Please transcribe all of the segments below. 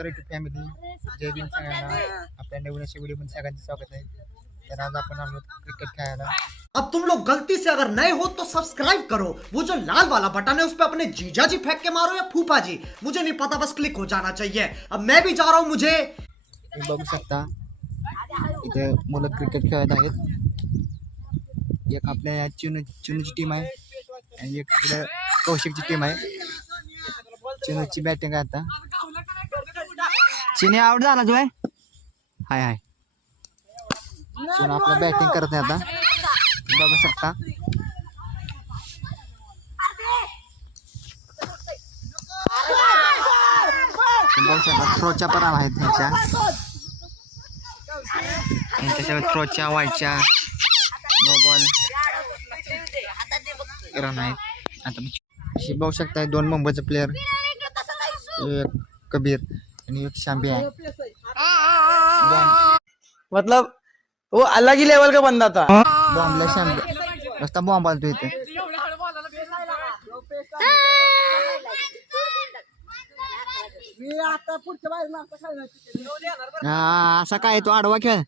नमस्कार YouTube family, जय भीम सगळ्यांना. आपल्या नवीन अशा व्हिडिओमध्ये सगळ्यांचं स्वागत आहे. तर आज आपण आलो क्रिकेट खेळायला. अब तुम लोग गलती से अगर नए हो तो सब्सक्राइब करो, वो जो लाल वाला बटन है उस पे अपने जीजा जी फेंक के मारो या फूफा जी, मुझे नहीं पता, बस क्लिक हो जाना चाहिए. अब मैं भी जा रहा हूँ. मुझे तुम्ही बघू शकता इथे मुलं क्रिकेट खेळत आहेत. एक आपल्या चिनूची टीम आहे आणि एक इकडे कौशिकची टीम आहे. चिनूची बॅटिंग आहे आता. चिनी आउट झाला जो आहे. हाय हाय चिनू आपला बॅटिंग करत आहे आता. बघू शकता थ्रोच्या पण आहेत त्यांच्या थ्रोच्या व्हायच्या नो बॉल रन आहेत आता. बघू शकता दोन मुंबईचे प्लेयर, एक कबीर आणि एक शांबी आहे. मतलब वो अलग ही लेवल का बंदा था. बॉम्बला शांबी नुसता बॉम्ब आलतो इथे. असा काय तो आडवा खेळ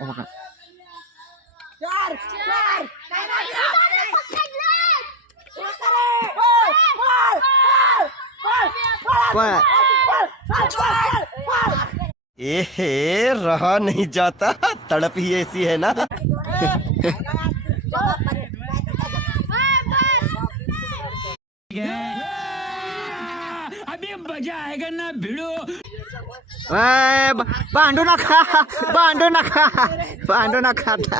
बघा. ए रहा नहीं जाता, तड़प ही ऐसी है ना. अभी मजा आएगा ना भिड़ो. भांडू नका भांडू नका भांडू नका आता.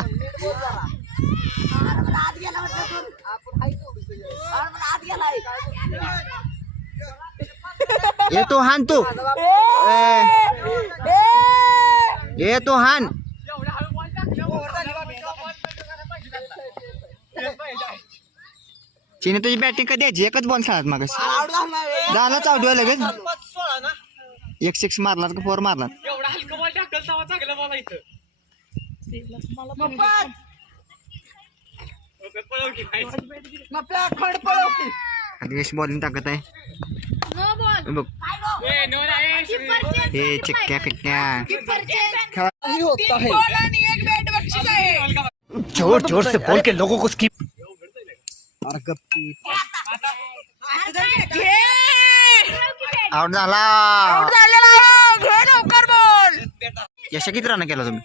ये तो हान तू ये तो हान. चिनी तुझी बॅटिंग कधी यायची? एकच बॉल खेळत मग झालाच आउट लगेच. एक सिक्स मारला का फोर मारला. यश बॉलिंग टाकत आहे बघ. हे चिक्क्या फिक्क्या जोर जोर से बोल के लोगों को स्किप. आउट झाला. यशा किती रन केला तुम्ही?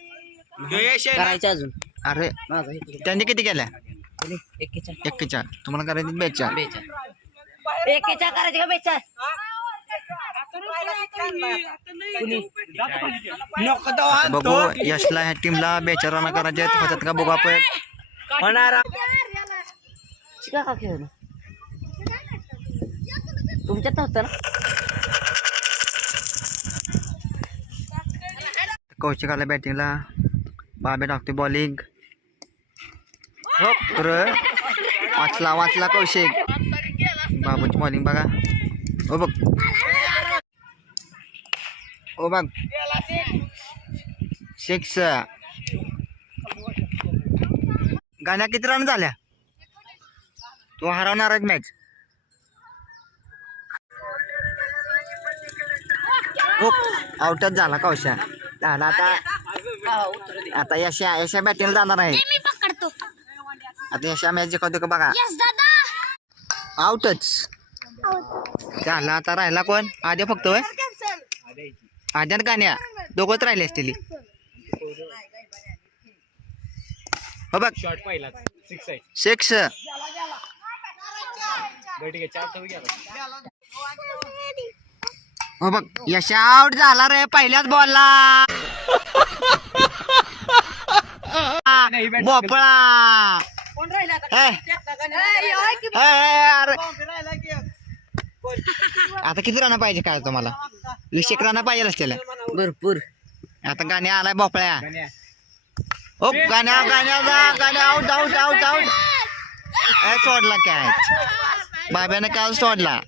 करायचे अजून. अरे त्यांनी किती केल्या? 41. तुम्हाला करायची 42. 41 करायचे का 42? बघू यशला ह्या टीमला 42 रन करायचे होतात का बघू आपण. शिका का खेळ तुमच्यात नव्हतं ना. कौशिक आला बॅटिंगला, बाबे टाकते बॉलिंग. वाचला कौशिक. बाबूची बॉलिंग बघा. ओ बघ ओ बघ 6. गाण्या किती रन झाल्या? तू हरवणार मॅच. आउटच झाला कौशा झाला. आता यशा बॅटिंग जाणार आहे. आता यशा मॅच जिंकवतो का बघा. आउटच झाला. आता राहिला कोण? आद्या फक्त होय. आद्या गाण्या दोघंच राहिले असतील. हो बघ 6. हो बघ यशा आउट झाला रे पहिल्याच बॉलला. भोपळा. आता किती रन पाहिजे काय तुम्हाला? 20 रन पाहिजे असतील भरपूर. आता गाण्या आलाय भोपळ्या. हो गाण्या आउट. सोडला कॅच. बाब्याने काल सोडला.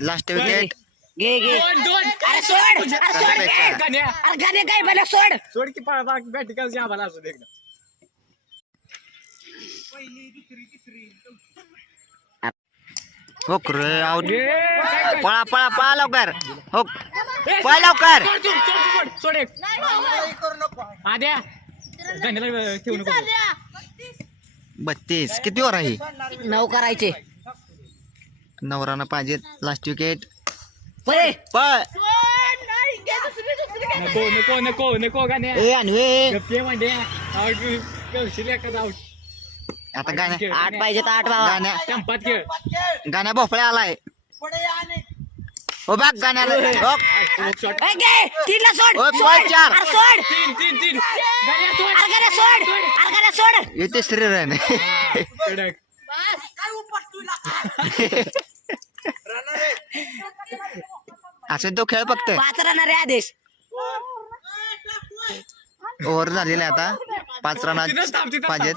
Last wicket. अरे सोड अरे काय मला सोड की बॅटिंग आम्हाला असू दे. हो रे आउट पळा पळा पळा लवकर हो पळ लवकर सोड एक आद्या गण्याला ठेवू नको 32 किती ओव्हर आहे 9 करायचे नवरानं पाहिजे लास्ट विकेट पळे पळ नको नको नको नको गाण्या ए अन्वे गप्पे म्हणजे आउट कौशल्य एखादा आउट आता गाण्या 8 पाहिजे तर 8 बाबा गाण्या संपात खेळ गाण्या भोपळ्या आलाय हो बघ गाण्याला हो. शॉट ए, घे. 3 ला सोड ओ, सोड. बॉल 4. अरे सोड तीन गाण्या सोड अरे गाण्या सोड अरे गाण्या सोड हे तिसरी रन कडक असं तो खेळ फक्त 5 रनर आहे आदेश ओव्हर झालेला आहे आता 5 रनात पाहिजेत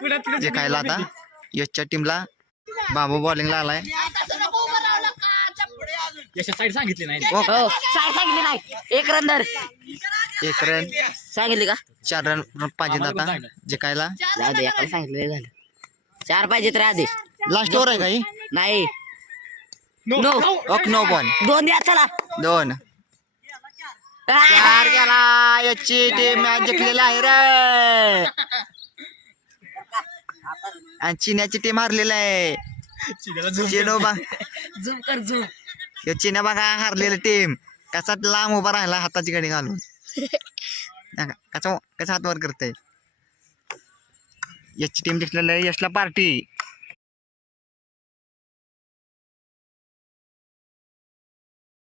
पुढे जे खायला आता यशच्या टीमला बाबू बॉलिंगला आलाय यशा साईड सांगितली नाही हो हो साय सांगितली नाही 1 रनर 1 रन सांगितली का 4 रन पाहिजेत आता जिकायला जाऊ दे एकाला सांगितलं झालं 4 पाहिजे तर आदेश लास्ट ओव्हर आहे काही नाही no no. Okay no ball 2 द्या चला 2 4 गेला याची टीम मॅच जिंकलेली आहे रे आणि चिन्याची टीम हारलेली आहे चिनो बा झूम कर झूम हे चिन्या बघा हारलेली टीम कसा लांब उभा राहिला हाताची घडी घालून कसा कसा हात वर करते याची टीम जिंकलेली आहे यशला पार्टी